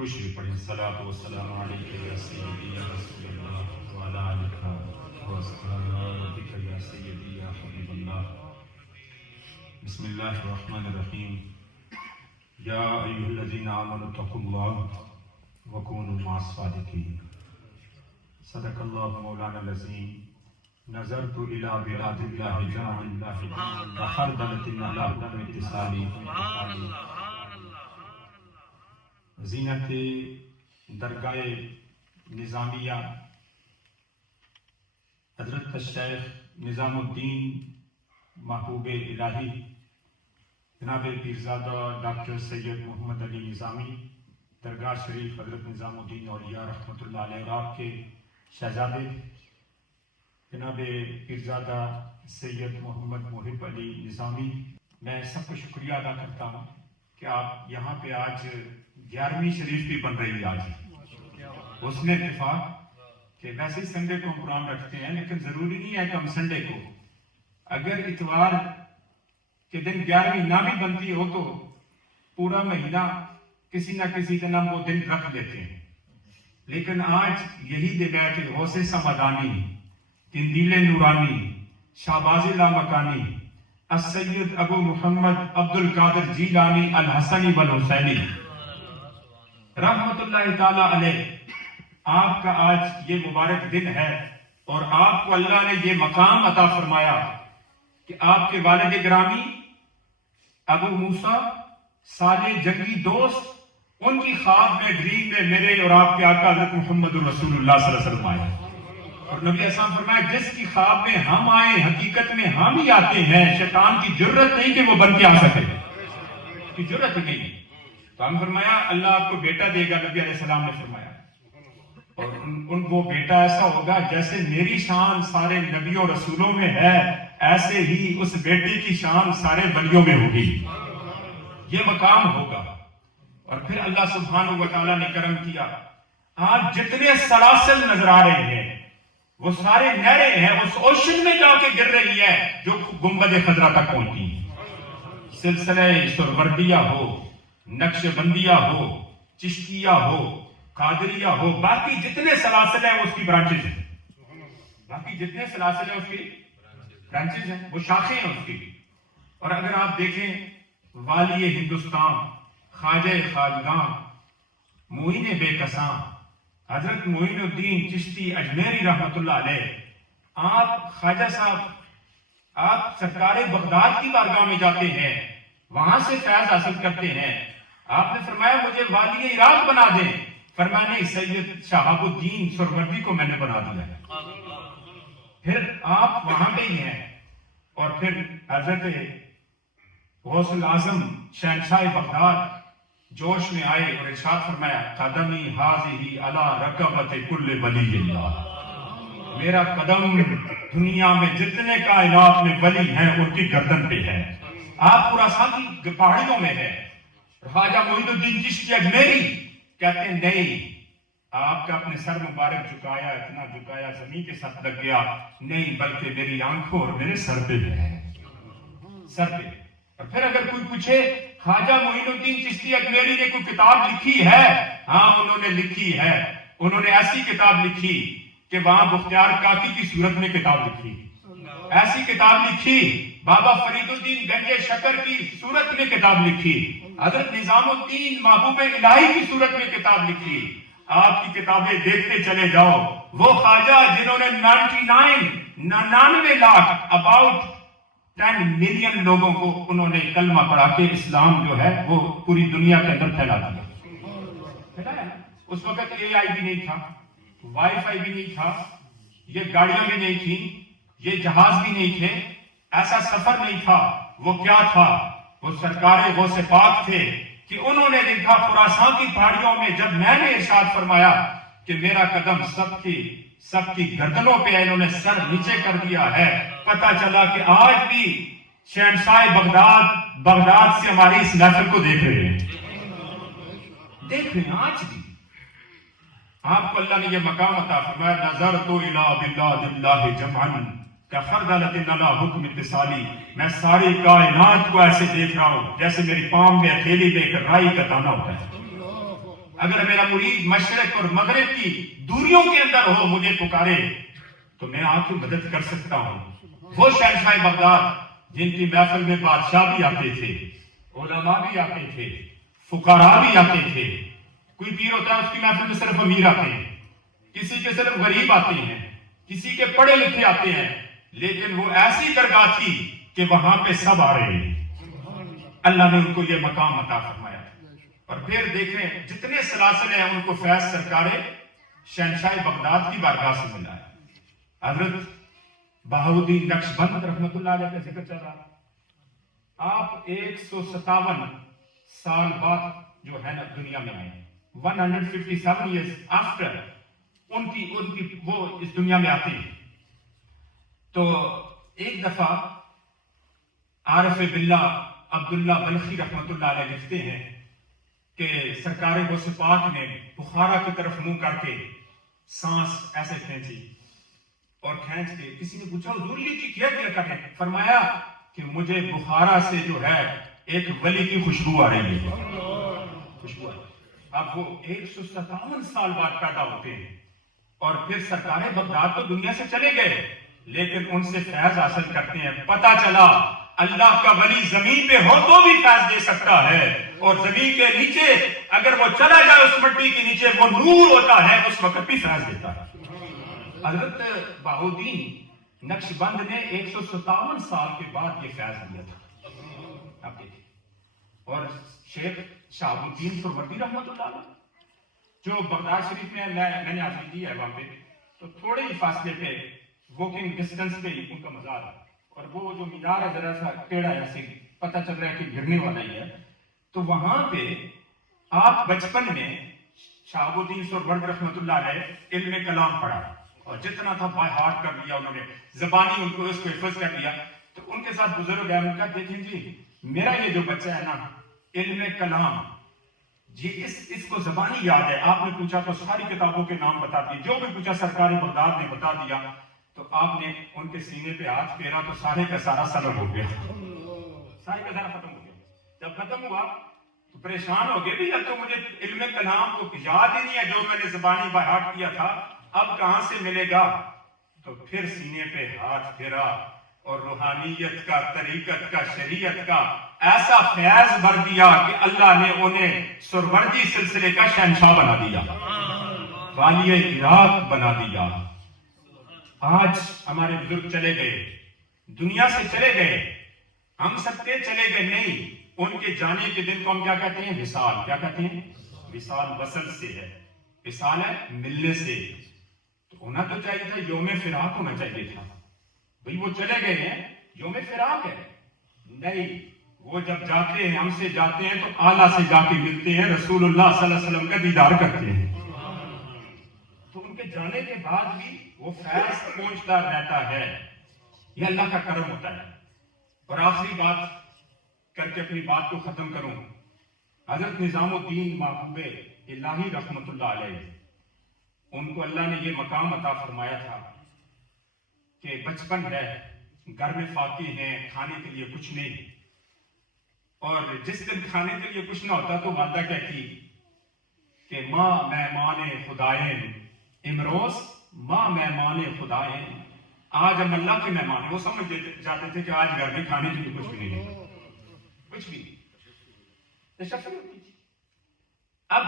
روشی پڑھیں الصلاۃ والسلام علیک یا سیدی یا رسول اللہ وعلی آلک و اصحابک یا سیدی یا حبیب اللہ. بسم اللہ الرحمن الرحیم. یا ایھا الذین آمنوا اتقوا اللہ وکونوا مع الصادقین. صدق اللہ مولانا العظیم. نظرت الی بلاد اللہ جمعا وخردلۃ علی حکم اتصالی. زینت درگاہ نظامیہ حضرت الشیخ نظام الدین محبوب الہی جناب پیرزادہ ڈاکٹر سید محمد علی نظامی درگاہ شریف حضرت نظام الدین اولیاء رحمۃ اللہ علیہ آپ کے شہزادے جناب پیرزادہ سید محمد محب علی نظامی، میں سب کو شکریہ ادا کرتا ہوں کہ آپ یہاں پہ آج 11ویں شریف بھی بن رہی ہے. آج اس نے اتفاق کہ ویسے سنڈے کو پروگرام رکھتے ہیں، لیکن ضروری نہیں ہے کہ ہم سنڈے کو، اگر اتوار کے دن 11ویں نہ بھی بنتی ہو تو پورا مہینہ کسی نہ کسی دن ہم وہ دن رکھ لیتے ہیں. لیکن آج یہی دن ہے کہ غوث سمدانی، قندیل نورانی، شہباز لامکانی، السید ابو محمد عبد القادر جیلانی الحسنی والحسینی رحمت اللہ تعالی علیہ، آپ کا آج یہ مبارک دن ہے اور آپ کو اللہ نے یہ مقام عطا فرمایا کہ آپ کے والد گرامی ابو موسیٰ صالح جنگی دوست، ان کی خواب میں ڈریم میں میرے اور آپ کے آقا حضرت محمد رسول اللہ صلی اللہ علیہ وسلم آئے اور نبی اسلام فرمایا جس کی خواب میں ہم آئیں حقیقت میں ہم ہی آتے ہیں. شیطان کی جرت نہیں کہ وہ بن کے آ سکے، کی جرت ہی نہیں. تو ہم فرمایا اللہ آپ کو بیٹا دے گا. نبی علیہ السلام نے فرمایا اور ان وہ بیٹا ایسا ہوگا جیسے میری شان سارے نبیوں رسولوں میں ہے، ایسے ہی اس بیٹے کی شان سارے ولیوں میں ہوگی. یہ مقام ہوگا. اور پھر اللہ سبحانہ و تعالیٰ نے کرم کیا. آج جتنے سلاسل نظر آ رہے ہیں وہ سارے نہریں ہیں اس اوشن میں جا کے گر رہی ہے جو گنبد خضرا تک پہنچی ہیں. سلسلہ سہروردیہ ہو، نقش بندیہ ہو، چشتیہ ہو، قادریہ ہو، باقی جتنے سلاسل ہیں اس کی برانچز ہیں. باقی جتنے سلاسل ہیں اس کی برانچز ہیں، وہ شاخیں ہیں اس کی. اور اگر آپ دیکھیں والی ہندوستان خواجہ خواجگاں معین بے کساں حضرت معین الدین چشتی اجمیری رحمت اللہ علیہ، آپ خواجہ صاحب آپ سرکار بغداد کی بارگاہ میں جاتے ہیں، وہاں سے فیض حاصل کرتے ہیں. آپ نے فرمایا مجھے والی عراق بنا دیں. فرمایا نہیں، سید شہاب الدین سہروردی کو میں نے بنا دیا ہے. پھر آپ وہاں پہ ہی ہیں. اور پھر حضرت غوث الاعظم شہنشاہ بغداد جوش میں آئے اور ارشاد فرمایا قدمی حاضی علی رکبت کل ولی اللہ، میرا قدم دنیا میں جتنے کائنات میں ولی ہیں ان کی گردن پہ ہے. آپ خراسان کی پہاڑیوں میں ہے. خواجہ معین الدین چشتی اجمیری کہتے ہیں نہیں، آپ کا اپنے سر مبارک جھکایا، اتنا جھکایا زمین کے ساتھ لگ گیا، نہیں بلکہ میری آنکھوں اور میرے سر پہ ہے، سر پہ. اور پھر اگر کوئی پوچھے خواجہ معین الدین چشتی اجمیری نے کوئی کتاب لکھی ہے؟ ہاں انہوں نے لکھی ہے. انہوں نے ایسی کتاب لکھی کہ وہاں بختیار کاکی کی صورت میں کتاب لکھی، ایسی کتاب لکھی بابا فرید الدین گنج شکر کی صورت میں کتاب لکھی، حضرت نظام الدین محبوب الہی کی صورت میں کتاب لکھی. آپ کی کتابیں دیکھتے چلے جاؤ. وہ خواجہ جنہوں نے 99 لاکھ اباؤٹ 10 ملین لوگوں کو انہوں نے کلمہ پڑھا کے اسلام جو ہے وہ پوری دنیا کے اندر پھیلا دیا. اس وقت اے آئی بھی نہیں تھا، وائی فائی بھی نہیں تھا، یہ گاڑیاں بھی نہیں تھیں، یہ جہاز بھی نہیں تھے، ایسا سفر نہیں تھا. وہ کیا تھا؟ وہ سرکار غوث پاک تھے کہ انہوں نے لکھا خراسان کی پہاڑیوں میں جب میں نے ارشاد فرمایا کہ میرا قدم سب کی گردنوں پہ ہے، انہوں نے سر نیچے کر دیا ہے. پتہ چلا کہ آج بھی شہنشاہ بغداد سے ہماری اس محفل کو دیکھ رہے ہیں، آج بھی آپ کو اللہ نے یہ مقام عطا فرمایا. نظرت الی بلاد اللہ جمعا کخردلۃ علی حکم اتصالی. میں ساری کائنات کو ایسے دیکھ رہا ہوں جیسے میری پاؤں میں ہتھیلی میں ایک رائی کا دانہ ہوتا ہے. اگر میرا مرید مشرق اور مغرب کی دوریوں کے اندر ہو مجھے پکارے تو میں آپ کی مدد کر سکتا ہوں۔ وہ شہنشاہ بغداد جن کی محفل میں بادشاہ بھی آتے تھے، علماء بھی آتے تھے، فقراء بھی آتے تھے۔ کوئی پیر ہوتا ہے اس کی محفل میں صرف امیر آتے ہیں، کسی کے صرف غریب آتے ہیں، کسی کے پڑھے لکھے آتے ہیں، لیکن وہ ایسی درگاہ تھی کہ وہاں پہ سب آ رہے ہیں۔ اللہ نے ان کو یہ مقام عطا فرمایا۔ اور پھر دیکھیں جتنے سلاسل ہیں ان کو فیض سرکار شہنشاہ بغداد کی بارگاہ سے ملا ہے۔ حضرت بہاؤالدین نقشبند رحمۃ اللہ علیہ کا ذکر چل رہا ہے۔ آپ 157 سال بعد جو ہے نا دنیا میں آئے، 157 ایئرز آفٹر ان کی وہ اس دنیا میں آتے ہیں۔ تو ایک دفعہ عارف باللہ عبداللہ بلخی رحمۃ اللہ علیہ لکھتے ہیں کہ سرکار غوث پاک نے بخارا کی طرف منہ کر کے سانس ایسے کھینچی، اور کھینچ کے کسی نے پوچھا حضور یہ کیا کریں؟ فرمایا کہ مجھے بخارا سے جو ہے ایک ولی کی خوشبو آ رہی ہے، خوشبو آ رہی ہے۔ اب وہ 157 سال بعد پیدا ہوتے ہیں، اور پھر سرکار بغداد تو دنیا سے چلے گئے لیکن ان سے فیض حاصل کرتے ہیں۔ پتہ چلا اللہ کا ولی زمین پہ ہو تو بھی فیض دے سکتا ہے، اور زمین کے نیچے اگر وہ چلا جائے اس مٹی کے نیچے وہ نور ہوتا ہے، اس وقت بھی فیض دیتا ہے۔ حضرت بہاؤالدین نقشبند نے 157 سال کے بعد یہ فیض دیا تھا، آپ دیکھیں۔ اور شیخ شہاب الدین سہروردی رحمۃ اللہ علیہ جو بغداد شریف میں میں نے حاضری دی ہے، وہاں پہ تو تھوڑے ہی فاصلے پہ واکنگ ڈسٹینس پہ ہی ان کا مزار ہے، اور وہ جو مینار ہے ذرا سا ٹیڑھا ہے، ایسے پتہ چل رہا ہے کہ گرنے والا ہی ہے۔ تو وہاں پہ آپ بچپن میں شہاب الدین سہروردی رحمۃ اللہ علیہ علم کلام پڑھا، اور جتنا تھا بائی ہارٹ کر لیا انہوں نے، زبانی ان کو اس کو حفظ کر لیا۔ تو ان کے ساتھ بزرگ ہے، ان کا دیکھیں جی میرا یہ جو بچہ ہے نا علم کلام جی اس کو زبانی یاد ہے۔ آپ نے پوچھا تو ساری کتابوں کے نام بتا دیے، جو بھی پوچھا سرکار بغداد نے بتا دیا۔ تو آپ نے ان کے سینے پہ ہاتھ پھیرا تو سارے کا سارا سلب ہو گیا، سارے کا سارا ختم ہو گیا۔ جب ختم ہوا تو پریشان ہو گئے بھی اب تو مجھے علم کلام کو یاد ہی نہیں ہے جو میں نے زبانی بائی ہارٹ کیا تھا، اب کہاں سے ملے گا؟ تو پھر سینے پہ ہاتھ پھیرا اور روحانیت کا، طریقت کا، شریعت کا ایسا فیض بھر دیا کہ اللہ نے انہیں سہروردی سلسلے کا شہنشاہ بنا دیا، والی عراق بنا دیا۔ آج ہمارے بزرگ چلے گئے، دنیا سے چلے گئے، ہم سب کے چلے گئے نہیں، ان کے جانے کے دن کو ہم کیا کہتے ہیں؟ وصال۔ کیا کہتے ہیں؟ وصال وصل سے ہے، وصال ہے ملنے سے۔ تو ہونا تو چاہیے تھا یوم فراق ہونا چاہیے تھا، بھئی وہ چلے گئے ہیں یوم فراق ہے نہیں، وہ جب جاتے ہیں ہم سے جاتے ہیں تو اعلیٰ سے جا کے ملتے ہیں، رسول اللہ صلی اللہ علیہ وسلم کا دیدار کرتے ہیں۔ تو ان کے جانے کے بعد بھی وہ فیض پہنچتا رہتا ہے، یہ اللہ کا کرم ہوتا ہے۔ اور آخری بات کر کے اپنی بات کو ختم کروں، حضرت نظام الدین محبوب الہی رحمۃ اللہ علیہ، ان کو اللہ نے یہ مقام عطا فرمایا تھا کہ بچپن ہے، گھر میں فاقے ہیں، کھانے کے لیے کچھ نہیں، اور جس دن کھانے کے لیے کچھ نہ ہوتا تو والدہ کہتی کہ ماں مہمان خدائیں امروز، ماں مہمان خدائیں، آج ہم اللہ کے مہمان ہیں۔ وہ سمجھ جاتے تھے کہ آج گھر میں کھانے کے لیے کچھ بھی نہیں ہے، کچھ بھی نہیں۔ اب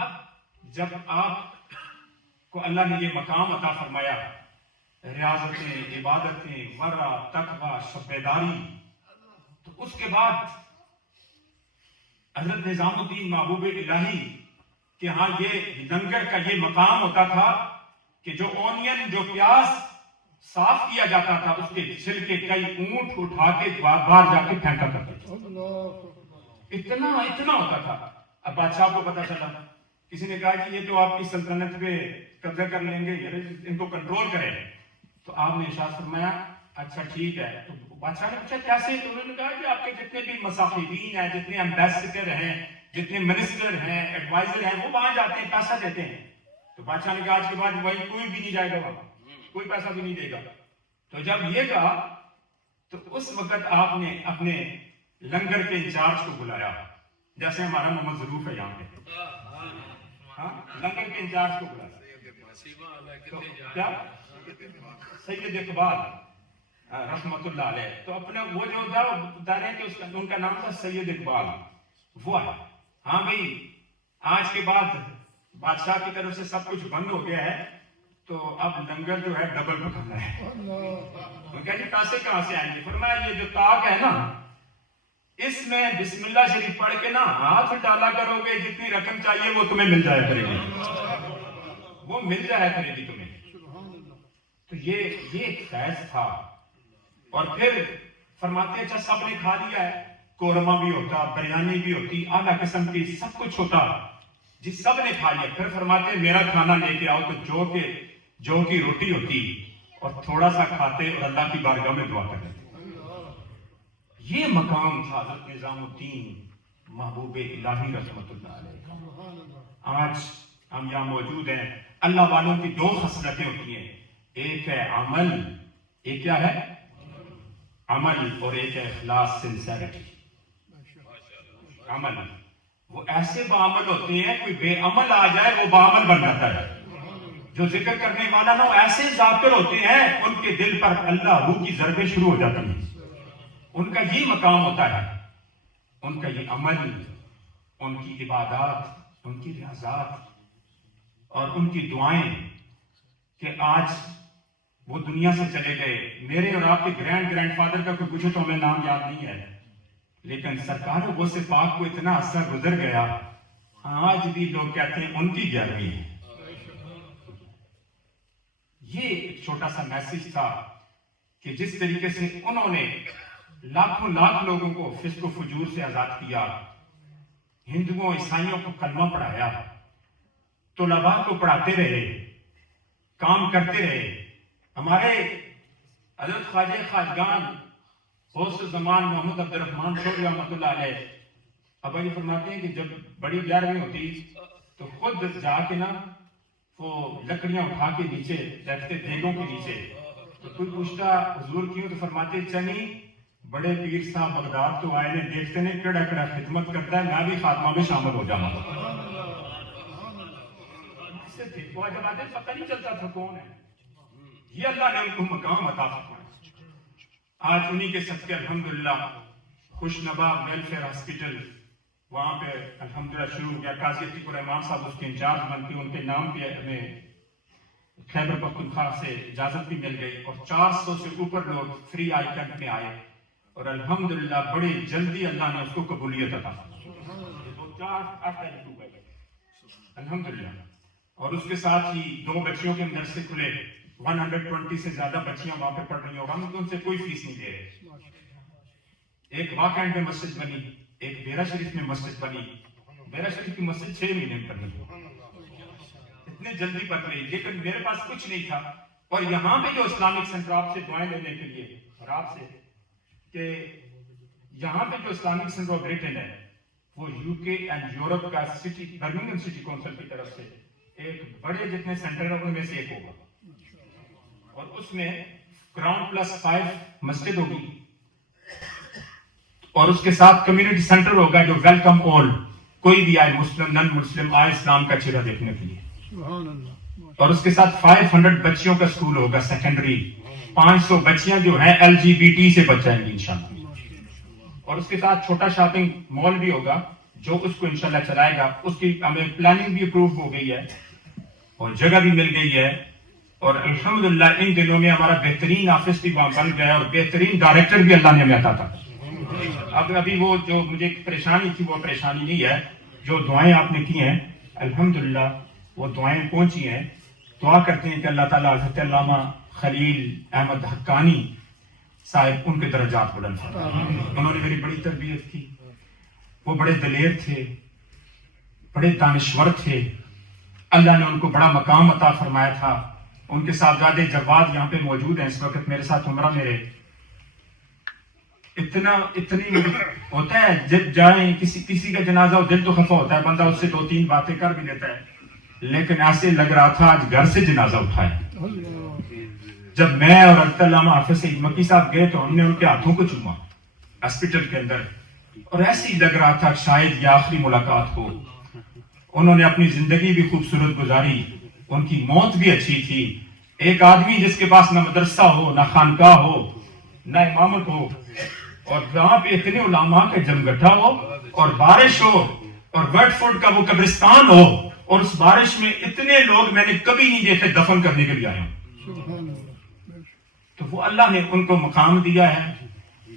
جب آپ کو اللہ نے یہ مقام عطا فرمایا، ریاضتیں، عبادتیں، ورع، تقویٰ، شبیداری، تو اس کے بعد حضرت نظام الدین محبوب الہی کہ ہاں یہ لنگر کا یہ مقام ہوتا تھا کہ جو اونین، جو پیاز صاف کیا جاتا تھا اس کے چھلکے کئی اونٹ اٹھا کے باہر جا کے پھینکا کرتے تھے، اتنا ہوتا تھا۔ اب بادشاہ کو پتا چلا، کسی نے کہا کہ یہ تو آپ کی سلطنت پہ قبضہ کر لیں گے، ان کو کنٹرول کریں۔ تو آپ نے ارشاد فرمایا اچھا ٹھیک ہے۔ تو بادشاہ نے پوچھا کیسے؟ تو انہوں نے کہا کہ آپ کے جتنے بھی مصاحبین ہیں، جتنے امبیسڈر ہیں، جتنے منسٹر ہیں، ایڈوائزر ہیں، وہ وہاں جاتے ہیں، پیسہ دیتے ہیں۔ تو بادشاہ نے کہا آج کے بعد وہی کوئی بھی نہیں جائے گا وہاں، کوئی پیسہ بھی نہیں دے گا۔ تو جب یہ کہا تو اس وقت آپ نے اپنے لنگر کے انچارج کو بلایا، جیسے ہمارا محمد ظروف ہے یہاں پہ، ہاں لنگر کے انچارج کو بلا کیا سید اقبال رحمت اللہ علیہ، تو اپنا وہ جو تھا بتا رہے ہیں کہ ان کا نام تھا سید اقبال، وہ ہے ہاں بھائی آج کے بعد بادشاہ کی طرف سے سب کچھ بند ہو گیا ہے تو اب لنگر جو ہے ڈبل پکانا ہے۔ ان کا جی پیسے کہاں سے آئیں گے؟ فرمایا یہ جو طاق ہے نا اس میں بسم اللہ شریف پڑھ کے نا ہاتھ ڈالا کرو گے، جتنی رقم چاہیے وہ تمہیں مل جایا کرے گی، وہ مل جایا کرے گی تمہیں۔ تو یہ ایک فیض تھا۔ اور پھر فرماتے اچھا سب نے کھا لیا ہے، قورمہ بھی ہوتا، بریانی بھی ہوتی، اعلیٰ قسم کی سب کچھ ہوتا، جس سب نے کھا لیا، پھر فرماتے میرا کھانا لے کے آؤ، تو جو کی روٹی ہوتی اور تھوڑا سا کھاتے اور اللہ کی بارگاہ میں دعا کرتے۔ یہ مقام تھا حضرت نظام الدین محبوب الہی رحمت اللہ علیہ۔ آج ہم یہاں موجود ہیں، اللہ والوں کی دو خصلتیں ہوتی ہیں، ایک ہے عمل، ایک کیا ہے عمل، اور ایک ہے اخلاص سنسیرٹی۔ عمل وہ ایسے بعمل ہوتے ہیں، کوئی بے عمل آ جائے وہ بعمل بن جاتا ہے، جو ذکر کرنے والا نہ وہ ایسے ذاکر ہوتے ہیں ان کے دل پر اللہ روح کی ضربیں شروع ہو جاتی ہیں۔ ان کا یہ مقام ہوتا ہے، ان کا یہ عمل، ان کی عبادات، ان کی ریاضات اور ان کی دعائیں، کہ آج وہ دنیا سے چلے گئے۔ میرے اور آپ کے گرینڈ فادر کا کوئی پوچھو تو ہمیں نام یاد نہیں ہے، لیکن سرکار غوث پاک کو اتنا عرصہ گزر گیا، آج بھی لوگ کہتے ہیں ان کی 11ویں ہے۔ یہ ایک چھوٹا سا میسج تھا کہ جس طریقے سے انہوں نے لاکھوں لاکھ لوگوں کو فسق و فجور سے آزاد کیا، ہندوؤں عیسائیوں کو کلمہ پڑھایا، طلباء کو پڑھاتے رہے، کام کرتے رہے۔ ہمارے حضرت خواجہ خواجگان غوث زمان محمد عبد الرحمن شوقی رحمۃ اللہ علیہ ابا جی فرماتے ہیں کہ جب بڑی 11ویں ہوتی تو خود جا کے نا وہ لکڑیاں اٹھا کے نیچے رکھتے، دیگوں کے نیچے، تو کوئی پوچھتا حضور کیوں، تو فرماتے چنی بڑے پیر صاحب بغداد تو آئے نے، دیکھتے نے کڑا کڑا خدمت کرتا ہے، میں بھی خاتمہ میں شامل ہو جاؤں گا۔ ایسے تھے وہ جب آتے پتہ نہیں چلتا تھا کون ہے۔ یہ اللہ نے ان کو مقام عطا فرمایا۔ آج انہی کے صدقے الحمدللہ خوش نبا ویلفیئر ہاسپٹل وہاں پہ الحمدللہ شروع ہو گیا۔ قاضی عتیق الرحمان صاحب اس کے انچارج بن کے، ان کے نام پہ ہمیں خیبر پختونخوا سے اجازت بھی مل گئی، اور 400 سے اوپر لوگ فری آئی کیمپ میں آئے، اور الحمدللہ بڑی جلدی اللہ نے اس کو قبولیت عطا فرمائی، الحمدللہ۔ اور اس کے ساتھ ہی 2 بچیوں کے مدرسے کھلے، 120 سے زیادہ بچیاں وہاں پہ پڑھ رہی ہوں، ہم ان سے کوئی فیس نہیں دے رہے۔ ایک واقعینڈ میں مسجد بنی، ایک بیرا شریف میں مسجد بنی، بیرا شریف کی مسجد 6 مہینے میں بنی، اتنے جلدی بن گئی، لیکن میرے پاس کچھ نہیں تھا۔ اور یہاں پہ جو اسلامک سینٹر آپ سے دعائیں لینے کے لیے، اور آپ سے کہ یہاں پہ جو اسلامک سینٹر آف بریٹن ہے وہ UK اینڈ یورپ کا سٹی برمنگھم سٹی کونسل کی طرف سے ایک بڑے جتنے سینٹر ہیں ان میں سے ایک ہوگا، اور اس میں گراؤنڈ +5 مسجد ہوگی، اور اس کے ساتھ کمیونٹی سینٹر ہوگا جو ویلکم آل، کوئی بھی آئے، مسلم نن مسلم آئے اسلام کا چہرہ دیکھنے کے لیے۔ اور اس کے ساتھ 500 بچیوں کا اسکول ہوگا سیکنڈری، 500 بچیاں جو ہیں LGBT سے بچ جائیں گی انشاءاللہ۔ اور اس کے ساتھ چھوٹا شاپنگ مال بھی ہوگا جو اس کو انشاءاللہ چلائے گا، اس کی ہمیں پلاننگ بھی اپروو ہو گئی ہے اور جگہ بھی مل گئی ہے، اور الحمدللہ ان دنوں میں ہمارا بہترین آفس بھی وہاں بن گیا اور بہترین ڈائریکٹر بھی اللہ نے ہمیں عطا تھا۔ ابھی وہ جو مجھے پریشانی تھی وہ پریشانی نہیں ہے، جو دعائیں آپ نے کی ہیں الحمدللہ وہ دعائیں پہنچی ہیں۔ دعا کرتے ہیں کہ اللہ تعالیٰ حضرت علامہ خلیل احمد حقانی صاحب ان کے درجات بلند فرمائے۔ انہوں نے میری بڑی تربیت کی، وہ بڑے دلیر تھے، بڑے دانشور تھے، اللہ نے ان کو بڑا مقام عطا فرمایا تھا۔ ان کے صاحبزادے جواد یہاں پہ موجود ہیں اس وقت میرے ساتھ عمرہ میرے۔ اتنی ہوتا ہے جب جائیں کسی کا جنازہ ہو دل تو خفا ہوتا ہے، بندہ اس سے 2-3 باتیں کر بھی لیتا ہے، لیکن ایسے لگ رہا تھا آج گھر سے جنازہ اٹھایا۔ جب میں اور حضرت علامہ حافظ سعید مکی صاحب گئے تو ہم نے ان کے ہاتھوں کو چوما ہاسپٹل کے اندر، اور ایسے ہی لگ رہا تھا شاید یہ آخری ملاقات ہو۔ انہوں نے اپنی زندگی بھی خوبصورت گزاری، ان کی موت بھی اچھی تھی. ایک آدمی جس کے پاس نہ مدرسہ ہو، نہ خانقاہ ہو، نہ امامت ہو، اور جہاں پہ اتنے علماء کا جمگٹھا ہو اور بارش ہو اور ویٹ فوڈ کا وہ قبرستان ہو، اور اس بارش میں اتنے لوگ میں نے کبھی نہیں دیکھے دفن کرنے کے لیے آئے ہوں. تو وہ اللہ نے ان کو مقام دیا ہے.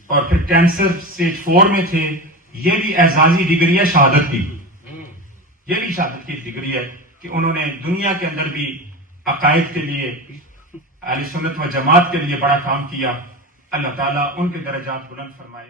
اور پھر کینسر سٹیج 4 میں تھے. یہ بھی اعزازی ڈگری ہے شہادت کی. یہ بھی شہادت کی ڈگری ہے کہ انہوں نے دنیا کے اندر بھی عقائد کے لیے، اہل سنت و جماعت کے لیے بڑا کام کیا. اللہ تعالیٰ ان کے درجات بلند فرمائے.